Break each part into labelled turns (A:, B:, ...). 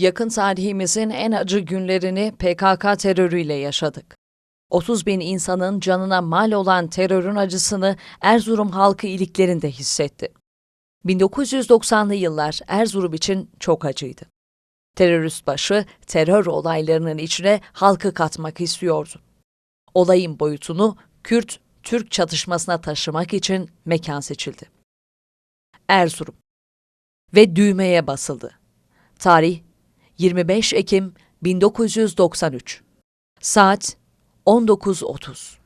A: Yakın tarihimizin en acı günlerini PKK terörüyle yaşadık. 30 bin insanın canına mal olan terörün acısını Erzurum halkı iliklerinde hissetti. 1990'lı yıllar Erzurum için çok acıydı. Terörist başı terör olaylarının içine halkı katmak istiyordu. Olayın boyutunu Kürt-Türk çatışmasına taşımak için mekan seçildi. Erzurum ve düğmeye basıldı. Tarih 25 Ekim 1993. Saat 19.30.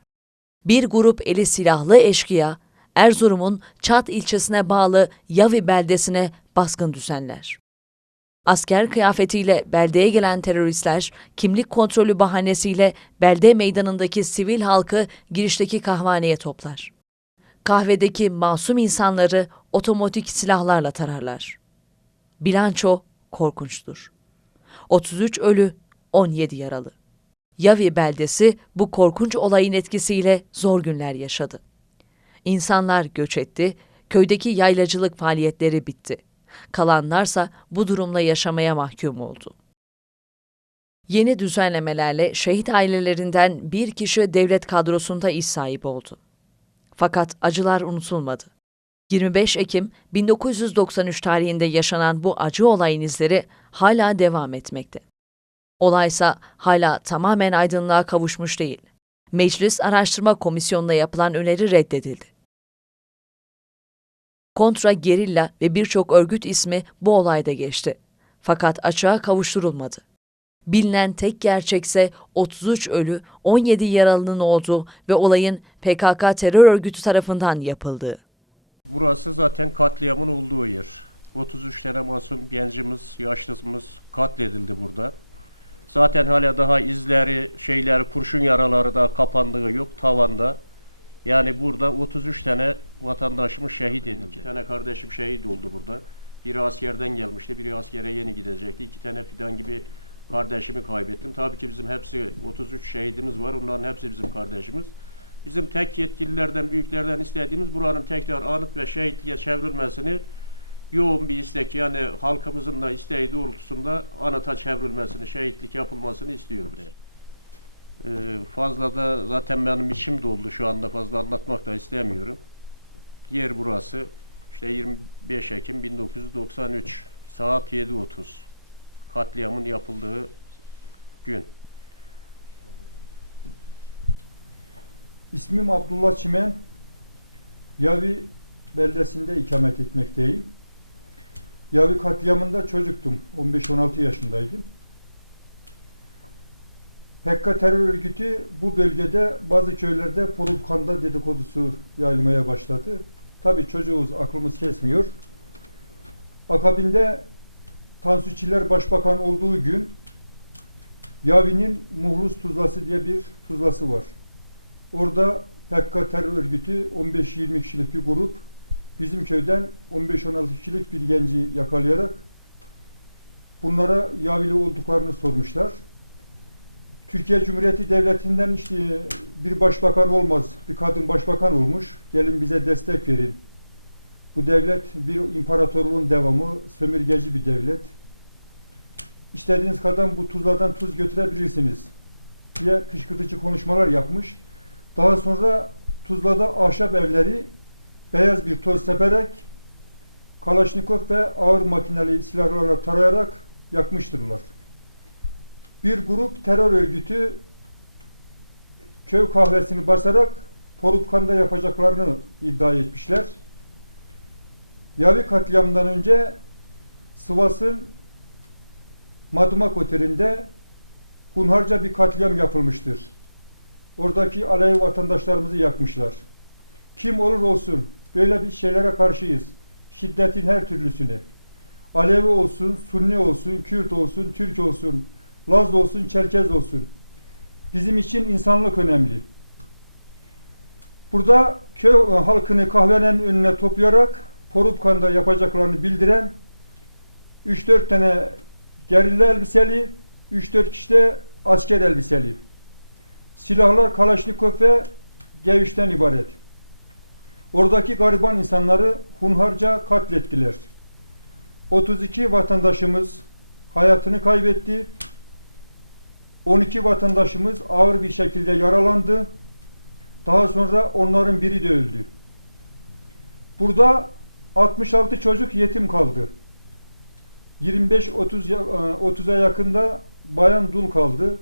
A: Bir grup eli silahlı eşkıya Erzurum'un Çat ilçesine bağlı Yavi beldesine baskın düzenler. Asker kıyafetiyle beldeye gelen teröristler kimlik kontrolü bahanesiyle belde meydanındaki sivil halkı girişteki kahvaneye toplar. Kahvedeki masum insanları otomatik silahlarla tararlar. Bilanço korkunçtur. 33 ölü, 17 yaralı. Yavi beldesi bu korkunç olayın etkisiyle zor günler yaşadı. İnsanlar göç etti, köydeki yaylacılık faaliyetleri bitti. Kalanlarsa bu durumla yaşamaya mahkum oldu. Yeni düzenlemelerle şehit ailelerinden bir kişi devlet kadrosunda iş sahibi oldu. Fakat acılar unutulmadı. 25 Ekim 1993 tarihinde yaşanan bu acı olayın izleri hala devam etmekte. Olaysa hala tamamen aydınlığa kavuşmuş değil. Meclis Araştırma Komisyonu'na yapılan öneri reddedildi. Kontra Gerilla ve birçok örgüt ismi bu olayda geçti. Fakat açığa kavuşturulmadı. Bilinen tek gerçekse 33 ölü, 17 yaralının olduğu ve olayın PKK terör örgütü tarafından yapıldığı.
B: Burası zaten katliamın olduğu yer. 33 tane masum gencimiz, yaşlımız katledildi burada. Zaten hala daha izleri, şeyler, kurşun yaraları da kapandığı yok tavanda. Yani burada 33 tane vatandaşımız şehit edildi. İki tane kardeşim şehit oldu burada. Biri askerden gelmişti, biri askere yeni gidecekti. İki tane fidan gibi kardeşimi kaybettim. Tabii ki bizim hepsi 33 şehidimiz var. Onların hepsi bizim kardeşimiz. Bizim tek yetkililerden, büyüklerden istediğimiz buranın tekrar anıt ve şehitliğe çevrilmesini yoğun bir istek yani halkımızın da isteği doğrultusunda anıta çevrilmesini, şehitlik yapılmasını istiyoruz. Ee, fazla da zaten benim içim doldu şu anda fazla anlatmak da istemiyorum. Yer burası. İşte 25 Ekim 1993 saat 7.30 katliamın yapıldığı gün.
C: İsmim Abdullah Çimen. Yavi beldesinde ikamet etmekteyim. Yavi katliamında çocuktum. 15-16 yaşındaydım. PKK terör örgütü bu bölgede bazı köylerde propaganda dedikodusu yayılmaya başladı. Tabi çocuğuz, aklımız kesmiyor. Akabinde Tansu Çiller Başbakan olduğu gün Yavi'nin Muhruz Tuzlası diye bir tuzlası var. Orada PKK terör örgütü 15-20 kişilik bir grup bizim köyden 15-16 kişilik bir genci yakalayarak bunlara Yavili olduklarını sormuşlar. Türkiye Cumhuriyeti Devleti'nden işte bir başbakan olmaz, bir kadın başbakan olmuş. Gelin bize destek verin. Bu devlet bir imparatorluğun devamı, sömürgeci bir devlet. İstediğiniz kadar bu tuzlardan tuz götürebilirsiniz diye kışkırtıcı konuşmalar yapmış. Daha sonra Tuzla'da ahşap evleri beyaz bir toz seperek Kalaşnikov ve ağır makineli silahlarla tarayarak yakmıştırlar. Bir grup terör örgütü köy kahvesini basarak propaganda yapacaklarını iddia etmişler. Yavi katliamından önce Sivas'ın Madımak Otelinde hunharca bir katliam yapılmıştır. Oradaki Alevi vatandaşlarımızı yakmışlar. Kim olur olsun böyle bir şeylere karşıyız. Şiddetin her türlüsünü. Alevi olsun, Sunni olsun, Kürt olsun, Türk olsun, Laz olsun, Çerkez olsun. Bizim için insanlık önemli. Burada köy halkını kahvenin önüne toplayarak Porupkan'da yapacaklarını bildiren 3-4 tane gerilla elbiseli, 3-4 kişi de asker elbiseli. Silahlar Kalaşnikov ve G3'ten ibaret. Oradaki gariban insanları hunharca katlettiler. 32 vatandaşımız hayatını kaybetti. 12 vatandaşımız ağır bir şekilde yaralandı. Daha sonra onların biri de öldü. Burada 66 çocuk yetim kaldı. 25-30 ya- e, 30'a yakında bayan dul kaldı.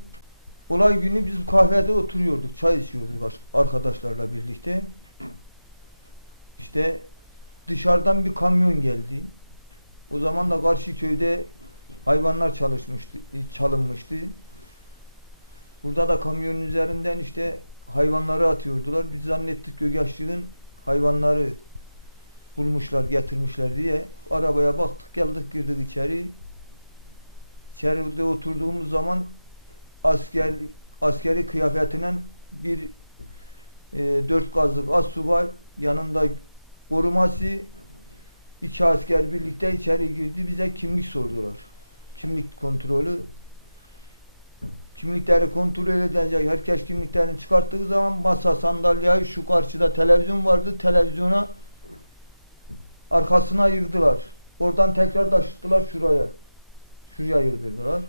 D: Olay günü biz kahvede oturuyorduk, çay içiyorduk ar- arkadaşlarla birlikte. İşte dışarıdan bir kamyon geldi. O zaman da karşı köyde hayvanlar çalışmıştı, çalınmıştı. Burada da kamyonun üzerinden işte hayvanları atıyordular. Biz zannettik Gögaçlı'nın hayvanları bulmuşlar, getirmişler diye. Arabaya baktık, geldik, girdik içeri. İçeride oturduğumuz zaman asker askeri kıyafetinen bir e, dört gazlık assubay yanında koruması iki asker birlikte içeri girdi bize kimlik sordular. Kimlik kontrolü kimlikleri kontrol edecek herkes kimliklerini çıkarttığı zaman masa sandalyeyi şu karşıda televizyon vardı televizyona arkasına yığdılar. Oradan tekrar taşıttılar şuraya. Şuraya yığdırdılar.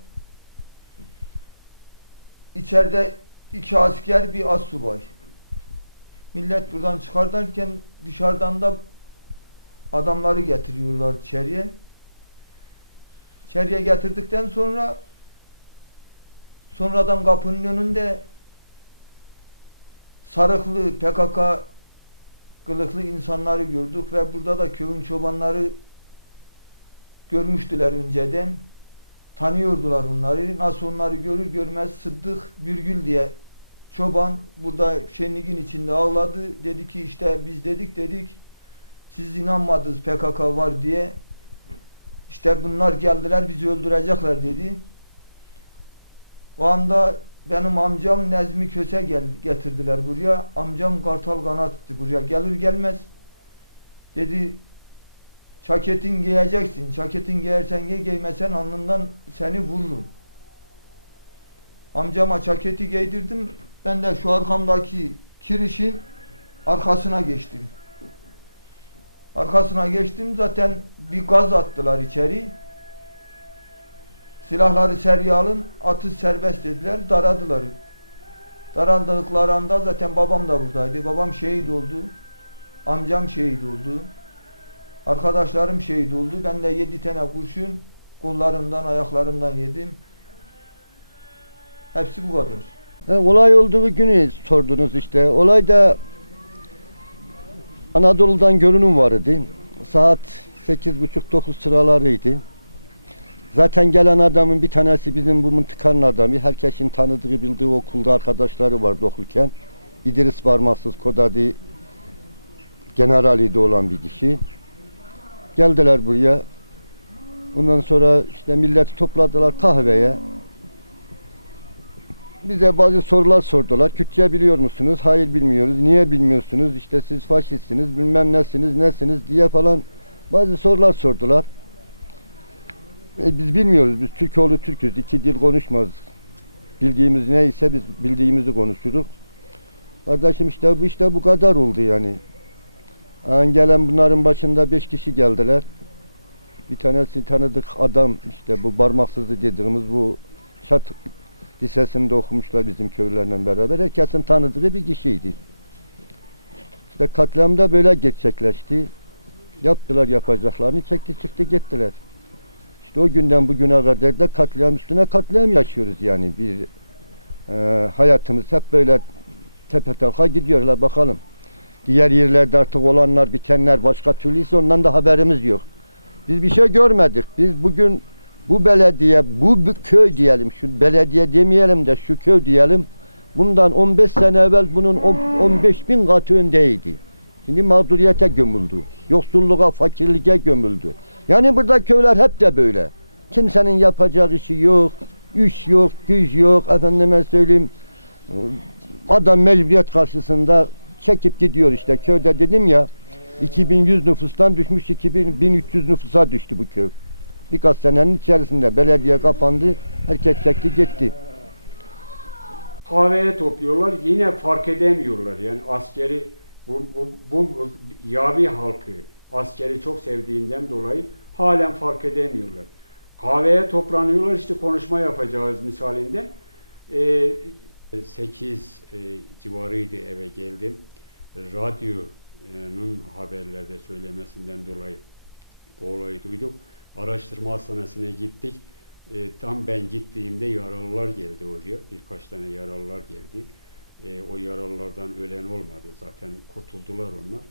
D: İçeride iki asker bir assubay. Millet buradan çıkarlarken dışarıdan da adamları getiriyorlar içeriye. İçeriye getirdikten sonra sonradan kapının önünde sarıklı PKK kılıklı insanları gördük ve burada da köyün çobanları görmüştüler önceden tanıyordular onları. Nasıl onları görür görmez Sıddık Birgül diye çoban burada şenliğin içinde ağladı. Dedi ki işte biz dedik dedik siz inanmadınız PKK var diye. İşte bunlar geldiler bizi öldürecekler dedi. O anda benim amcam Nezmi Köse gel getirdiler buraya. Amcam Kartal Kanat'tı buraya. Gelir gelmez dedi Çaketin giyeceksin. Çaketin giyersen giy, giymesen alnından seni vururum. Amcama çaketi giydirdim. Ben de şu arkamdaki kirişin arkasına geçtim. Arkasına geçtim zaten bir gaz attılar içeri. Silahları seriye alın, atı serbest dediler, daradılar. Daraldıkları anda zaten babam da buradaydı. Babam şehit oldu. Amcam şehit oldu. Arkadaşlarım şehit oldu. Ben de yedi tane kurşun kollarımdan, ayaklarımdan yedim. Hepsi bu kadar.
E: He, olay olduğu günü sordunuz işte. Olay da Anadolu'dan görünüm vardı. Saat 8.30-9 sıralarıydı. Zaten gelen adamın bir tanesi bizim bu mıntıkanın adamı. Herkesin tanıdığı, bildiği okulda arkadaşları vardı okurken. İdris Parmaksız Kodadi generaliydi olan bir kişi. Geldiler buraya. Ondan sonra işte milleti topladılar kahveye. Bize bazı sorular sordular. Kürtçe biliyor musunuz? Hayır bilmiyoruz. Niye bilmiyorsunuz? İşte siz faşistsiniz, bilmem nesiniz, nesiniz diye falan bazı sorular sordular. E, biz bilmiyoruz. Biz Türkoğlu Türk'üz. İki dil konuşmaz. Bildiğimiz neyse biz bildiğimizi konuşuruz. Kardeşim işte bu işte bu kadar oldu yani. An gelen bunların başında beş kişi geldiler. Bir tanesi tanıdık adam işte bu parmaksızı dediğimiz bu çat lisesinde okumuşlar bizim köylerle beraber. Herkesin tanıdığı bir kişiydi. İşte katliam da böyle gerçekleşti. Yaptılar yapacaklarını, çekti çıktı gittiler. İşte o günden bugüne kadar da katliam üstüne katliam yaşıyoruz yani. Bir e, hayatımız hep böyle tepe gidiyorlar bakalım. Diğer yerlerde artık olanlar, bitenler başka türlüyse ondan da haberimiz yok. Biz bir şey görmedik. Biz bugün bu belediye, bu, köy diyelim, şu belediye demeyelim de şu köy diyelim. Bundan 15 sene evvel bunun on- 15 bin katı öndeydi. Şimdi mağduriyete gömüldü. Yoksulluğa, fakirliğe gömüldü. Yani burada köyler hep de böyle. Kimsenin yapacağı işi yok, iş yok, güç yok, efendime söyleyeyim. Adam mecburiyet karşısında çekip gidiyor işte. Köyde dedim ya, 2100 nüfustan düşmüş 2000, 1300 nüfusa düştü bu köy. Birkaç senenin içerisinde belediye kapandı, herkes çekti gitti.
F: kahveye topluyorlar yine fark edemiyorlar yani askeri bu, bu, bu Yavi halkı askeri çok sevdiğinden dolayı halen fark edemiyorlar. kahveye toplanıyorlar işte konuşma yapacağız misalinde. E, 8 e, civarıydı eve geldim. Radyonun haberlerde söylemesinden dolayı bu olayı duyduk. Araştırma hastanesine gittik. E, tam ben gittiğimde yaralılar geldi oraya. Birkaç tane yaralılar geldi. E, o yaralılardan ölen olmadı. Zaten kurtuldular onlar.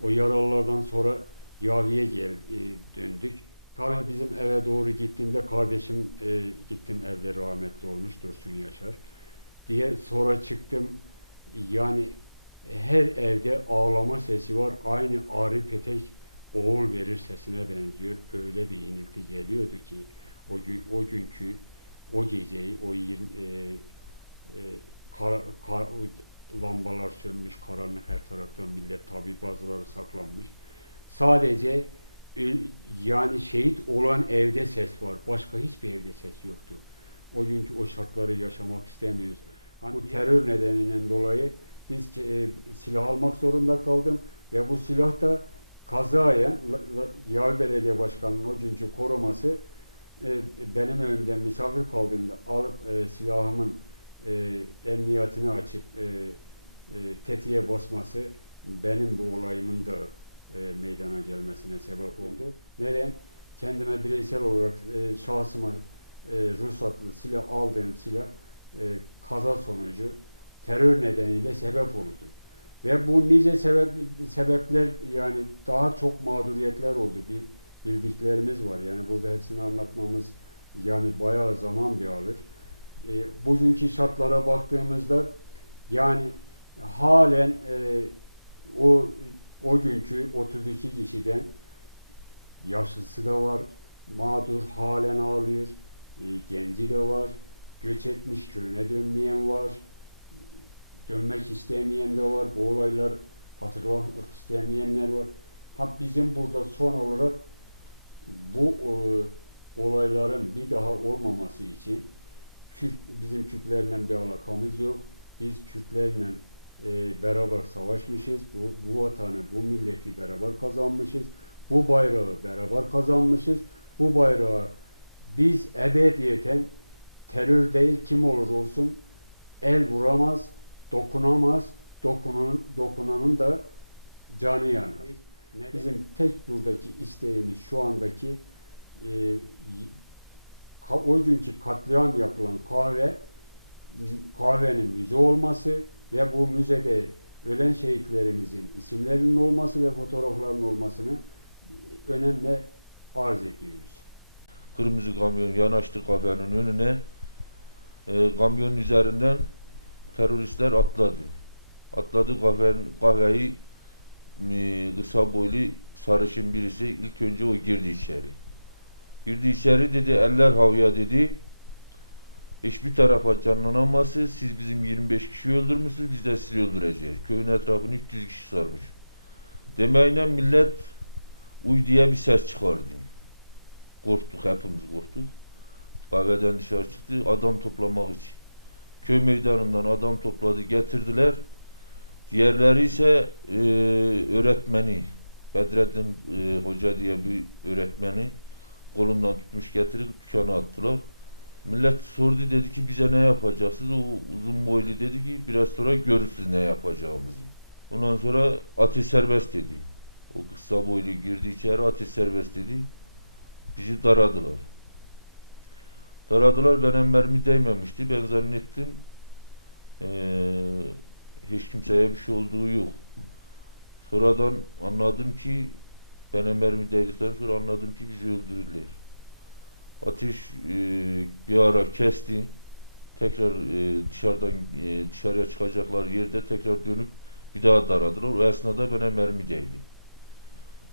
F: O yaralılardan sonra Yavi'ye gel, e, döndük. Tabii bizim eve doğru gittiğimde kardeşim e, gittim evde rahmetli olmuş Dursun Yaşar. Diye sonra çıktım yani her evde ağlama sesi var. Aynı Arif Petek oğul verir sesine benziyor. Öyle bir inilti geliyordu ki o, gün, o günkü o geceyi o 20 e, e, kar- o lambalar sönmüş karanlık her taraftan millet tabi bazıları saklanmış. Sadece e, yani şehit olan evde ses var. Başka hiçbir evde ses yoktu. O günkü o şartları yaşamak istemiyoruz. Hani bu terör nedeninden dolayı biz e, silah almak zorunda kaldım ve bu silah da kazaya Yağı Belediye Başkanı'nın o günkü koruması e, benim evimde misafir kaldığımda alıp e, silahımın e, emniyetini açıp e, e, tetiğe basması benim bu olayımın da e, meydana gelmesine sebep oldu. Neden? Kendime bireysel olarak e, şahsıma e, ruhsatlı silah aldığım silah e, kaza sonucu terör nedeniyle sebep oldu. Ve bu nice sebep, sebepler yani daha çok mağduriyetler oldu. Bir, bildiklerimiz var. Yani burada hepsini anlatmamız yani bayağı zaman bir alır. E, bugünkü şartlara baktığımızda yani halen e, o o günkü 32 kişiden yaşlısı da var, mağdur halen ağlıyor, e, genci de var, göç etmiş köyüne dönmeyen var, dönmek istemeyen de var, bu olaylar hatırlamak istemeyenler var. Ha bizim burada son olarak bu e, olayların bir daha olmaması için Kürt, bizim Kürtlerle bir alakamız yok. Biz Kürtlerle e, beraber savaşmışız. Bu, bu vatanı, bu milleti beraber kazanmışız. Bu bayrağı beraber kazanmışız. Bu bayrağı biz ebediyeten terör değil kim olur olsun el vuramaz, dokunamaz, dokunan, dokunanın da canı yanar. Bizim tek buradaki isteğimiz şu andaki e, o günkü katliam yapılan kahve kahvenin müze olması ve bu müzede ölen şehitlerimizin isimlerinin olması ve fotoğraflarının olmasını önemli arz ediyoruz.
G: Kırmızı kamyon yanaştı kahvenin önüne. E, kamyonun üzerinden teröristler atladı. Atladı kahvenin, kahveyi e, kısa boylu sarışın birisi ilk önce o girdi içeri. Girdi içeri dedi eller havaya dedi. Hiçbir tarafa canlanamazsınız. Siz bizim 25 kişi öldürmüşsünüz. Biz de sizi öldüreceğiz. Köyün etrafını 300 kişi sarmış. Demeyle millet uy diye bir ses çıkardı. Korktuk hepimiz korktuk. Kahveden dışarı çıktı adam toplamak için. Köy meydanından adam topladı getirdiler. Diğerleri ise e, öğretmeni Bedrettin e, Hoca diye bir öğretmeni kolundan tutmuş getirip dükkana attılar. Millet sordu dedi ki bize ne yapacaksınız? O uzun boylu dedi ki biraz sonra görürsünüz ne yapacağımızı. Ondan sonra ateş serbest dedi. O kısa boylu girdi içeri ateş serbest dedi. Bizi daradılar. Daradılar benim mermi değmemişti. Ben zannettim eee, hiç kimseye bir şey olduğu yok. Sonradan anladım ki benim mermi değdikten sonra anladım ki bizi öldürdüler. Ateş eee, bir ara kesti. Tekrar eee, dışarıdan eee, dışarıya çıkacaklar yerde tekrar dönüp bir daha daradılar. O esnada bana mermi değdi.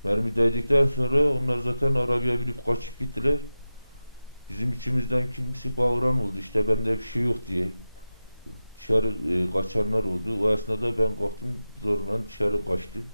G: Mermi değdikten sonra onlar zaten arabaya binip kaçıp gittiler. Bizim içimizden kimisi bağıran oldu işte bende bir şey yok diye. Dışarı e, kaçanlar oldu. O esnada ben kalktım zorla dışarı kaçtım.